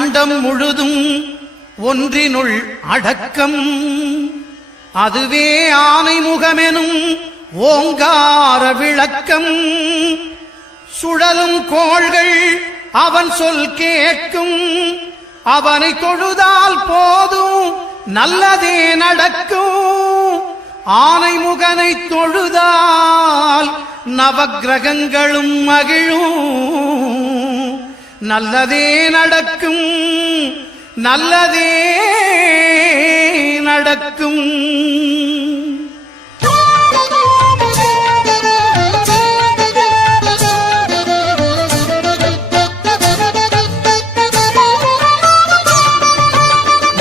அண்டம் முழுதும் ஒன்றினுள் அடக்கம். அதுவே ஆனை முகமெனும் ஓங்கார விளக்கம். சுழலும் கோள்கள் அவன் சொல் கேட்கும். அவனை தொழுதால் போதும் நல்லதே நடக்கும். ஆனை முகனை தொழுதால் நவக்கிரகங்களும் மகிழும். நல்லதே நடக்கும், நல்லதே நடக்கும்.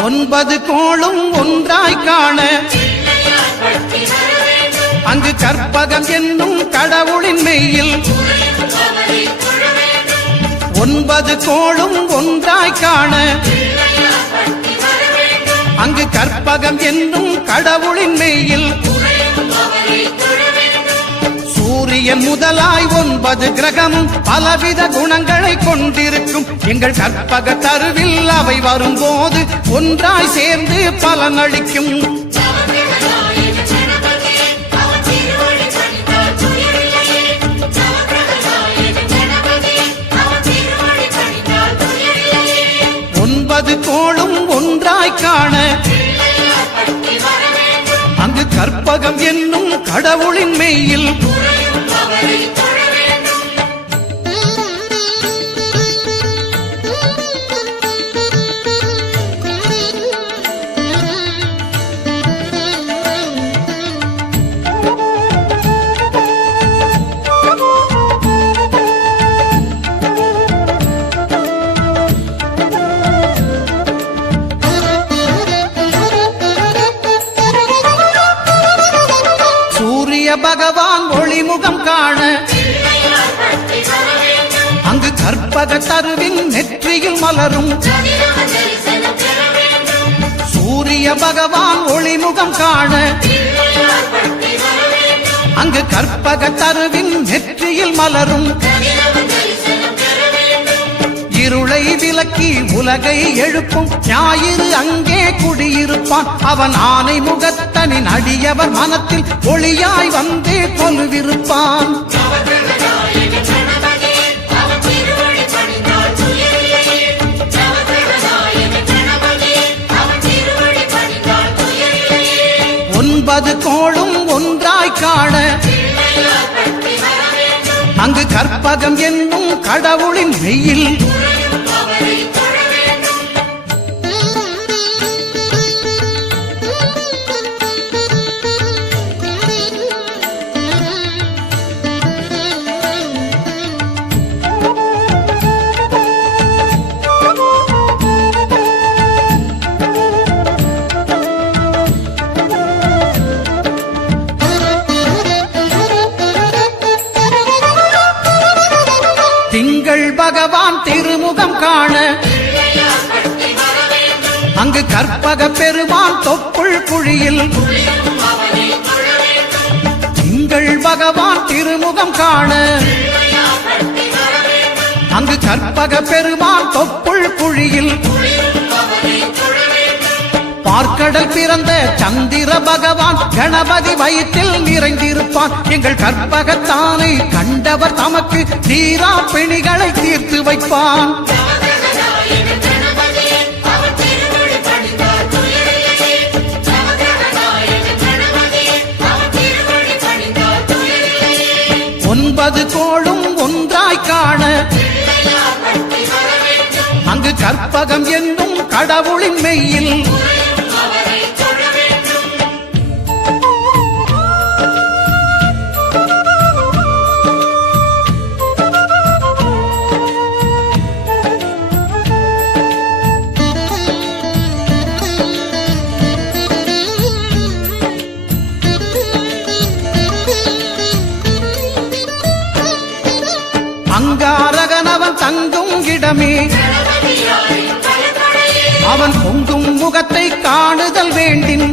ஒன்பது கோளும் ஒன்றாய் காண அங்கு கற்பகம் என்னும் கடவுளின் மெய்யில். ஒன்பது கோளும் ஒன்றாய் காண அங்கு கற்பகம் என்னும் கடவுளின் மெய்யில். சூரியன் முதலாய் 9 கிரகமும் பலவித குணங்களை கொண்டிருக்கும். எங்கள் கற்பக தருவில் அவை வரும்போது ஒன்றாய் சேர்ந்து பலனளிக்கும். ஒன்பது கோளும் ஒன்றாய் காண அங்கு கற்பகம் என்னும் கடவுளின் மெய்யில். பகவான் ஒளிமுகம் காண அங்கு கற்பக தருவின் நெற்றியில் மலரும். சூரிய பகவான் ஒளிமுகம் காண அங்கு கற்பக தருவின் நெற்றியில் மலரும். இருளை விலக்கி உலகை எழுப்பும் ஞாயிறு அங்கே குடியிருப்பான். அவன் ஆனை முகத்தனின் அடியவர் மனத்தில் ஒளியாய் வந்து கொலுவிருப்பான். ஒன்பது கோளும் ஒன்றாய் காண அங்கு கற்பகம் என்னும் கடவுளின் மெய்யில். திங்கள் பகவான் திருமுகம் காண அங்கு கற்பக பெருமான் தொப்புள் குழியில். திங்கள் பகவான் திருமுகம் காண அங்கு கற்பக பெருமான் தொப்புள் குழியில். பார்க்கடல் பிறந்த சந்திர பகவான் கணபதி வயிற்றில் நிறைந்திருப்பான். எங்கள் கற்பகத்தானை கண்டவர் தமக்கு தீரா பிணிகளை தீர்த்து வைப்பான். ஒன்பது கோளும் ஒன்றாய் காண அங்கு கற்பகம் என்னும் கடவுளின் மெய்யில். அங்காரகனவன் தங்கும் இடமே அவன் பொங்கும் முகத்தை காணுதல் வேண்டின்.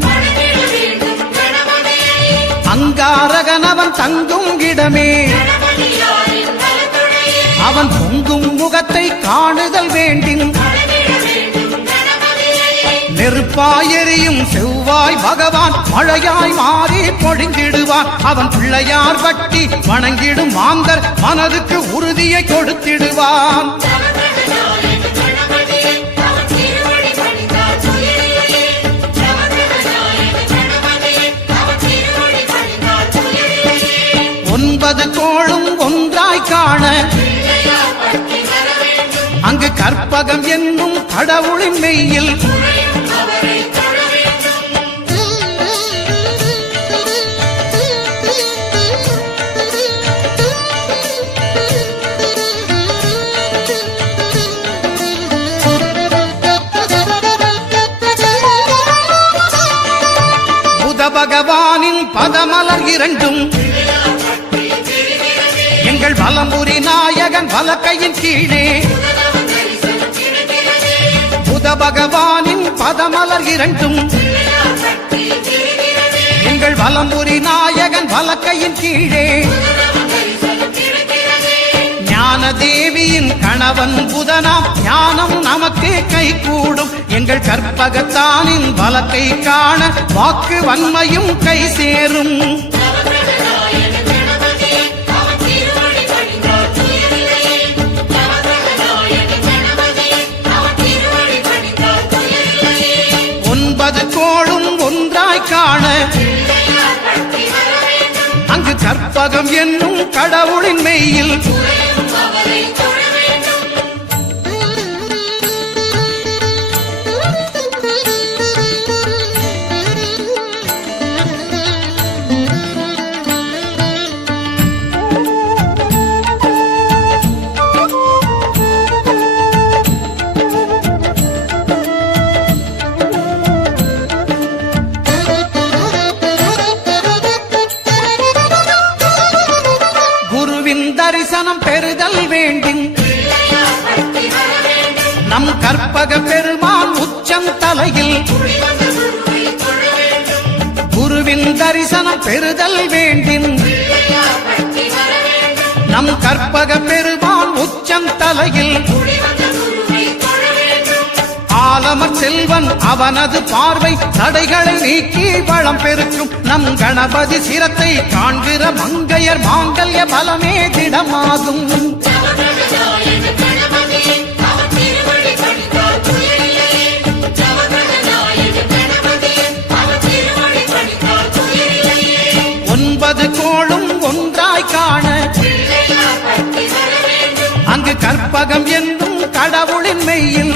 அங்காரகனவன் தங்கும் இடமே அவன் பொங்கும் முகத்தை காணுதல் வேண்டின். நெருப்பாய் எரியும் செவ்வாய் பகவான் மழையாய் மாறி பொழிந்திடுவான். அவன் பிள்ளையார் பட்டி வணங்கிடும் மாந்தர் மனதுக்கு உறுதியை கொடுத்திடுவான். ஒன்பது கோளும் ஒன்றாய் காண அங்கு கற்பகம் என்னும் கடவுளின் மெய்யில் புத பகவானின் பதமலர் இரண்டும் எங்கள் வலம்புரி நாயகன் வலக்கையின் கீழே புத பகவானின் பதமலர் இரண்டும் எங்கள் வலம்புரி நாயகன் வலக்கையின் கீழே ஞான தேவியின் கணவன் புதனாம் ஞானம் நமக்கு கை கூடும். எங்கள் கற்பகத்தானின் வலக்கை காண வாக்கு வன்மையும் கை சேரும். ஒன்பது கோளும் ஒன்றாய் காண அங்கு கற்பகம் என்னும் கடவுளின் மெய்யில் தரிசனம் பெறுதல் வேண்டும். நம் கற்பக பெருமான் உச்சம் தலையில் குருவின் தரிசனம் பெறுதல் வேண்டும். நம் கற்பக பெருமான் உச்சம் தலையில் ஆலமர் செல்வன் அவனது பார்வை தடைகளை நீக்கி வளம் பெருக்கும். நம் கணபதி சிரத்தை காண்கிற மங்கையர் மாங்கல்ய பலமே திடமாகும். ஒன்பது கோளும் ஒன்றாய் காண அங்கு கற்பகம் என்னும் கடவுளின் மெய்யில்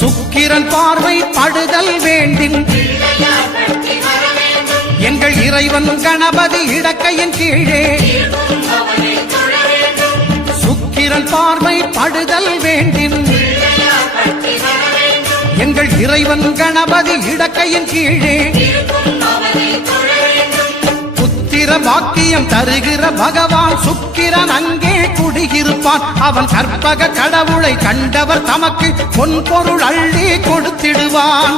சுக்கிரன் பார்வை படுதல் வேண்டும். எங்கள் இறைவன் கணபதி இடக்கையின் கீழே சுக்கிரன் பார்வை படுதல் வேண்டும். எங்கள் இறைவன் கணபதி இடக்கையின் கீழே புத்திர பாக்கியம் தருகிற பகவான் சுக்கிரன் அங்கே குடியிருப்பான். அவன் கற்பக கடவுளை கண்டவர் தமக்கு பொன் பொருள் அள்ளி கொடுத்திடுவான்.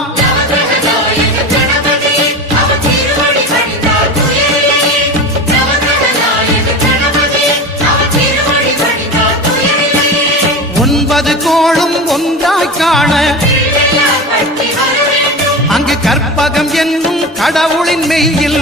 ஒன்பது கோளும் ஒன்றாய் காண அங்கு கற்பகம் என்னும் கடவுளின் மெய்யில்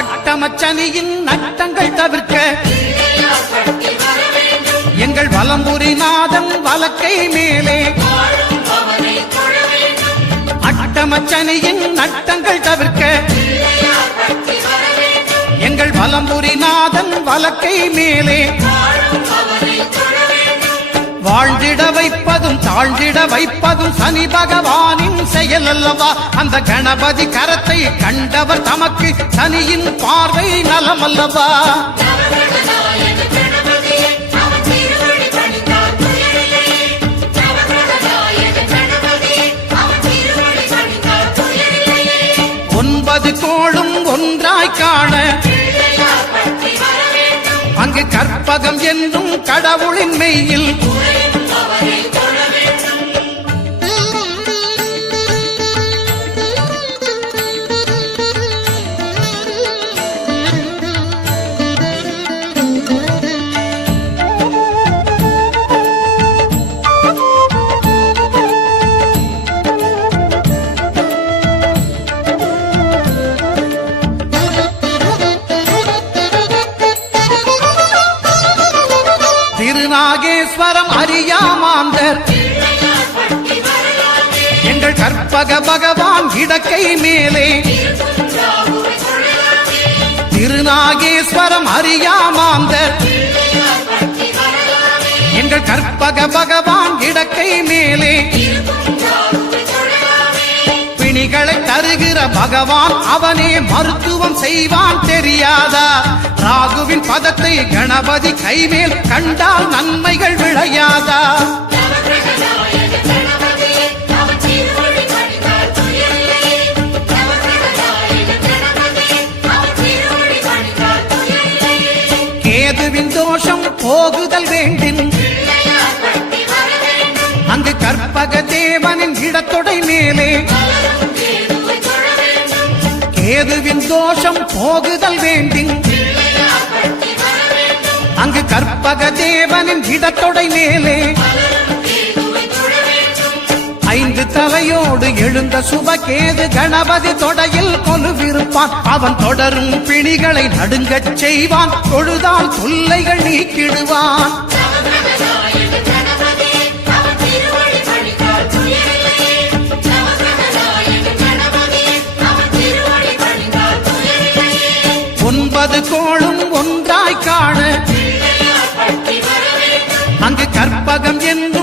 அட்டமச்சனியின் நட்டங்கள் தவிர்க்க எங்கள் வலம்புரி நாதன் வலக்கை மேலே அட்டமச்சனியின் நட்டங்கள் தவிர்க்க எங்கள் வலம்புரி நாதன் வலக்கை மேலே வாழ்ந்திட வைப்பதும் தாழ்ந்திட வைப்பதும் சனி பகவானின் செயல் அல்லவா? அந்த கணபதி கரத்தை கண்டவர் தமக்கு சனியின் பார்வை நலம் அல்லவா? ஒன்பது கோளும் ஒன்றாய் காண அங்கு கற்பகம் என்னும் கடவுளின் மெய்யில் திருநாகேஸ்வரம் அறியாமாந்தர் எங்கள் கற்பக பகவான் இடக்கை மேலே திருநாகேஸ்வரம் அறியாமாந்தர் எங்கள் கற்பக பகவான் இடக்கை மேலே பிணிகளை தருகிற பகவான் அவனே மருத்துவம் செய்வான் தெரியாதா? ராகுவின் பதத்தை கணபதி கைமேல் கண்டால் நன்மைகள் விளையாதா? கேதுவின் தோஷம் போகுதல் வேண்டின் அங்கு கற்பக தேவனின் இடத்தொடை மேலே கேதுவின் தோஷம் போகுதல் வேண்டின் அங்கு கற்பக தேவனின் இடத்தொடை மேலே ஐந்து தலையோடு எழுந்த சுபகேது கணபதி தொடையில் கொலுவிருப்பான். அவன் தொடரும் பிணிகளை நடுங்கச் செய்வான். தொழுதால் தொல்லைகள் நீக்கிடுவான். ஒன்பது கோளும் ஒன்றாய் காண அங்கு கற்பகம் என்னும்